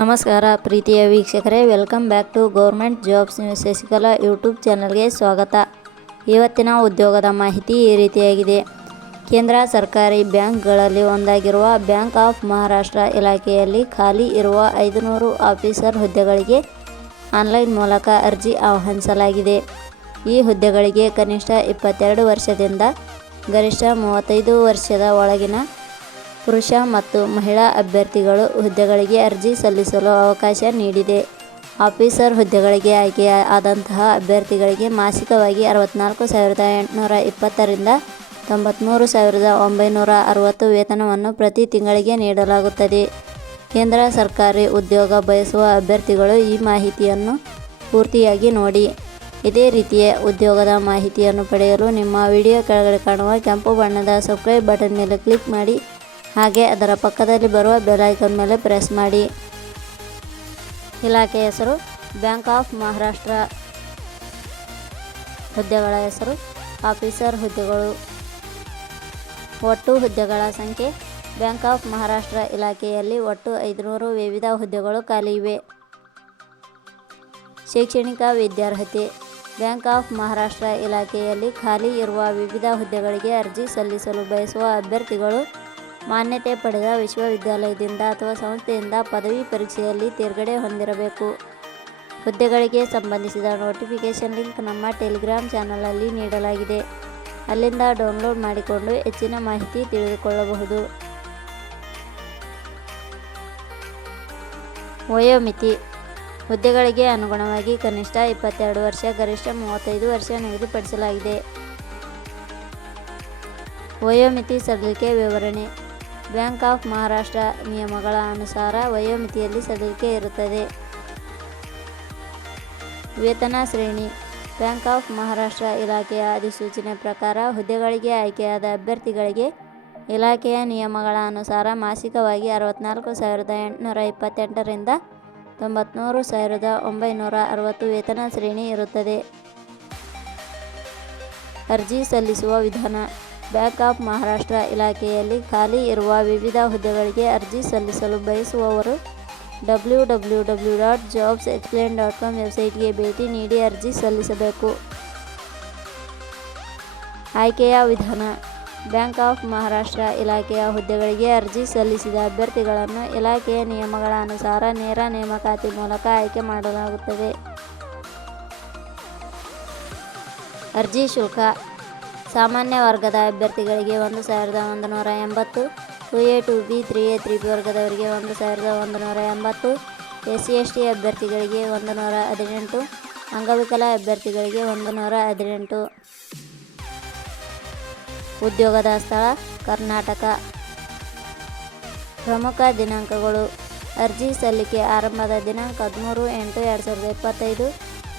ನಮಸ್ಕಾರ ಪ್ರೀತಿಯ ವೀಕ್ಷಕರೇ welcome back to government jobs news Shashikala YouTube ಚಾನಲ್ಗೆ ಸ್ವಾಗತ. ಇವತ್ತಿನ ಉದ್ಯೋಗದ ಮಾಹಿತಿ ಈ ರೀತಿಯಾಗಿದೆ. ಕೇಂದ್ರ ಸರ್ಕಾರಿ ಬ್ಯಾಂಕ್ಗಳಲ್ಲಿ ಒಂದಾಗಿರುವ ಬ್ಯಾಂಕ್ ಆಫ್ ಮಹಾರಾಷ್ಟ್ರ ಇಲಾಖೆಯಲ್ಲಿ ಖಾಲಿ ಇರುವ ಐದುನೂರು ಆಫೀಸರ್ ಹುದ್ದೆಗಳಿಗೆ ಆನ್ಲೈನ್ ಮೂಲಕ ಅರ್ಜಿ ಆಹ್ವಾನಿಸಲಾಗಿದೆ. ಈ ಹುದ್ದೆಗಳಿಗೆ ಕನಿಷ್ಠ ಇಪ್ಪತ್ತೆರಡು ವರ್ಷದಿಂದ ಗರಿಷ್ಠ ಮೂವತ್ತೈದು ವರ್ಷದ ಒಳಗಿನ ಪುರುಷ ಮತ್ತು ಮಹಿಳಾ ಅಭ್ಯರ್ಥಿಗಳು ಹುದ್ದೆಗಳಿಗೆ ಅರ್ಜಿ ಸಲ್ಲಿಸಲು ಅವಕಾಶ ನೀಡಿದೆ. ಆಫೀಸರ್ ಹುದ್ದೆಗಳಿಗೆ ಆಯ್ಕೆ ಆದಂತಹ ಅಭ್ಯರ್ಥಿಗಳಿಗೆ ಮಾಸಿಕವಾಗಿ ಅರವತ್ತ್ನಾಲ್ಕು ಸಾವಿರದ ಎಂಟುನೂರ ಇಪ್ಪತ್ತರಿಂದ ತೊಂಬತ್ತ್ಮೂರು ಸಾವಿರದ ಒಂಬೈನೂರ ಅರವತ್ತು ವೇತನವನ್ನು ಪ್ರತಿ ತಿಂಗಳಿಗೆ ನೀಡಲಾಗುತ್ತದೆ. ಕೇಂದ್ರ ಸರ್ಕಾರಿ ಉದ್ಯೋಗ ಬಯಸುವ ಅಭ್ಯರ್ಥಿಗಳು ಈ ಮಾಹಿತಿಯನ್ನು ಪೂರ್ತಿಯಾಗಿ ನೋಡಿ. ಇದೇ ರೀತಿಯ ಉದ್ಯೋಗದ ಮಾಹಿತಿಯನ್ನು ಪಡೆಯಲು ನಿಮ್ಮ ವಿಡಿಯೋ ಕೆಳಗಡೆ ಕಾಣುವ ಕೆಂಪು ಬಣ್ಣದ ಸಬ್ಸ್ಕ್ರೈಬ್ ಬಟನ್ ಮೇಲೆ ಕ್ಲಿಕ್ ಮಾಡಿ. ಹಾಗೆ ಅದರ ಪಕ್ಕದಲ್ಲಿ ಬರುವ ಬೆಲ್ ಐಕಾನ್ ಮೇಲೆ ಪ್ರೆಸ್ ಮಾಡಿ. ಇಲಾಖೆ ಹೆಸರು ಬ್ಯಾಂಕ್ ಆಫ್ ಮಹಾರಾಷ್ಟ್ರ ಹುದ್ದೆಗಳ ಹೆಸರು ಆಫೀಸರ್ ಹುದ್ದೆಗಳು. ಒಟ್ಟು ಹುದ್ದೆಗಳ ಸಂಖ್ಯೆ ಬ್ಯಾಂಕ್ ಆಫ್ ಮಹಾರಾಷ್ಟ್ರ ಇಲಾಖೆಯಲ್ಲಿ ಒಟ್ಟು ಐದುನೂರು ವಿವಿಧ ಹುದ್ದೆಗಳು ಖಾಲಿ ಇವೆ. ಶೈಕ್ಷಣಿಕ ವಿದ್ಯಾರ್ಹತೆ ಬ್ಯಾಂಕ್ ಆಫ್ ಮಹಾರಾಷ್ಟ್ರ ಇಲಾಖೆಯಲ್ಲಿ ಖಾಲಿ ಇರುವ ವಿವಿಧ ಹುದ್ದೆಗಳಿಗೆ ಅರ್ಜಿ ಸಲ್ಲಿಸಲು ಬಯಸುವ ಅಭ್ಯರ್ಥಿಗಳು ಮಾನ್ಯತೆ ಪಡೆದ ವಿಶ್ವವಿದ್ಯಾಲಯದಿಂದ ಅಥವಾ ಸಂಸ್ಥೆಯಿಂದ ಪದವಿ ಪರೀಕ್ಷೆಯಲ್ಲಿ ತೇರ್ಗಡೆ ಹೊಂದಿರಬೇಕು. ಹುದ್ದೆಗಳಿಗೆ ಸಂಬಂಧಿಸಿದ ನೋಟಿಫಿಕೇಷನ್ ಲಿಂಕ್ ನಮ್ಮ ಟೆಲಿಗ್ರಾಮ್ ಚಾನಲಲ್ಲಿ ನೀಡಲಾಗಿದೆ. ಅಲ್ಲಿಂದ ಡೌನ್ಲೋಡ್ ಮಾಡಿಕೊಂಡು ಹೆಚ್ಚಿನ ಮಾಹಿತಿ ತಿಳಿದುಕೊಳ್ಳಬಹುದು. ವಯೋಮಿತಿ. ಹುದ್ದೆಗಳಿಗೆ ಅನುಗುಣವಾಗಿ ಕನಿಷ್ಠ ಇಪ್ಪತ್ತೆರಡು ವರ್ಷ, ಗರಿಷ್ಠ ಮೂವತ್ತೈದು ವರ್ಷ ನಿಗದಿಪಡಿಸಲಾಗಿದೆ. ವಯೋಮಿತಿ ಸಲ್ಲಿಕೆ ವಿವರಣೆ. ಬ್ಯಾಂಕ್ ಆಫ್ ಮಹಾರಾಷ್ಟ್ರ ನಿಯಮಗಳ ಅನುಸಾರ ವಯೋಮಿತಿಯಲ್ಲಿ ಸಡಿಲಿಕೆ ಇರುತ್ತದೆ. ವೇತನ ಶ್ರೇಣಿ, ಬ್ಯಾಂಕ್ ಆಫ್ ಮಹಾರಾಷ್ಟ್ರ ಇಲಾಖೆಯ ಅಧಿಸೂಚನೆ ಪ್ರಕಾರ ಹುದ್ದೆಗಳಿಗೆ ಆಯ್ಕೆಯಾದ ಅಭ್ಯರ್ಥಿಗಳಿಗೆ ಇಲಾಖೆಯ ನಿಯಮಗಳ ಅನುಸಾರ ಮಾಸಿಕವಾಗಿ ಅರವತ್ತ್ನಾಲ್ಕು ಸಾವಿರದ ಎಂಟುನೂರ ಇಪ್ಪತ್ತೆಂಟರಿಂದ ತೊಂಬತ್ತ್ಮೂರು ಸಾವಿರದ ಒಂಬೈನೂರ ಅರವತ್ತು ವೇತನ ಶ್ರೇಣಿ ಇರುತ್ತದೆ. ಅರ್ಜಿ ಸಲ್ಲಿಸುವ ವಿಧಾನ. ಬ್ಯಾಂಕ್ ಆಫ್ ಮಹಾರಾಷ್ಟ್ರ ಇಲಾಖೆಯಲ್ಲಿ ಖಾಲಿ ಇರುವ ವಿವಿಧ ಹುದ್ದೆಗಳಿಗೆ ಅರ್ಜಿ ಸಲ್ಲಿಸಲು ಬಯಸುವವರು W W W dot jobs explain dot com ವೆಬ್ಸೈಟ್ಗೆ ಭೇಟಿ ನೀಡಿ ಅರ್ಜಿ ಸಲ್ಲಿಸಬೇಕು. ಆಯ್ಕೆಯ ವಿಧಾನ. ಬ್ಯಾಂಕ್ ಆಫ್ ಮಹಾರಾಷ್ಟ್ರ ಇಲಾಖೆಯ ಹುದ್ದೆಗಳಿಗೆ ಅರ್ಜಿ ಸಲ್ಲಿಸಿದ ಅಭ್ಯರ್ಥಿಗಳನ್ನು ಇಲಾಖೆಯ ನಿಯಮಗಳ ಅನುಸಾರ ನೇರ ನೇಮಕಾತಿ ಮೂಲಕ ಆಯ್ಕೆ ಮಾಡಲಾಗುತ್ತದೆ. ಅರ್ಜಿ ಶುಲ್ಕ. ಸಾಮಾನ್ಯ ವರ್ಗದ ಅಭ್ಯರ್ಥಿಗಳಿಗೆ ಒಂದು ಸಾವಿರದ ಒಂದು ನೂರ ಎಂಬತ್ತು two A two B, three, A three B ವರ್ಗದವರಿಗೆ ಒಂದು ಸಾವಿರದ ಒಂದು ನೂರ ಎಂಬತ್ತು ಎಸ್ ಸಿ ಎಸ್ ಟಿ ಅಭ್ಯರ್ಥಿಗಳಿಗೆ ಒಂದು ನೂರ ಹದಿನೆಂಟು, ಅಂಗವಿಕಲ ಅಭ್ಯರ್ಥಿಗಳಿಗೆ ಒಂದು ನೂರ ಹದಿನೆಂಟು. ಉದ್ಯೋಗದ ಸ್ಥಳ ಕರ್ನಾಟಕ. ಪ್ರಮುಖ ದಿನಾಂಕಗಳು. ಅರ್ಜಿ ಸಲ್ಲಿಕೆ ಆರಂಭದ ದಿನಾಂಕ ಹದಿಮೂರು ಎಂಟು ಎರಡು ಸಾವಿರದ ಇಪ್ಪತ್ತೈದು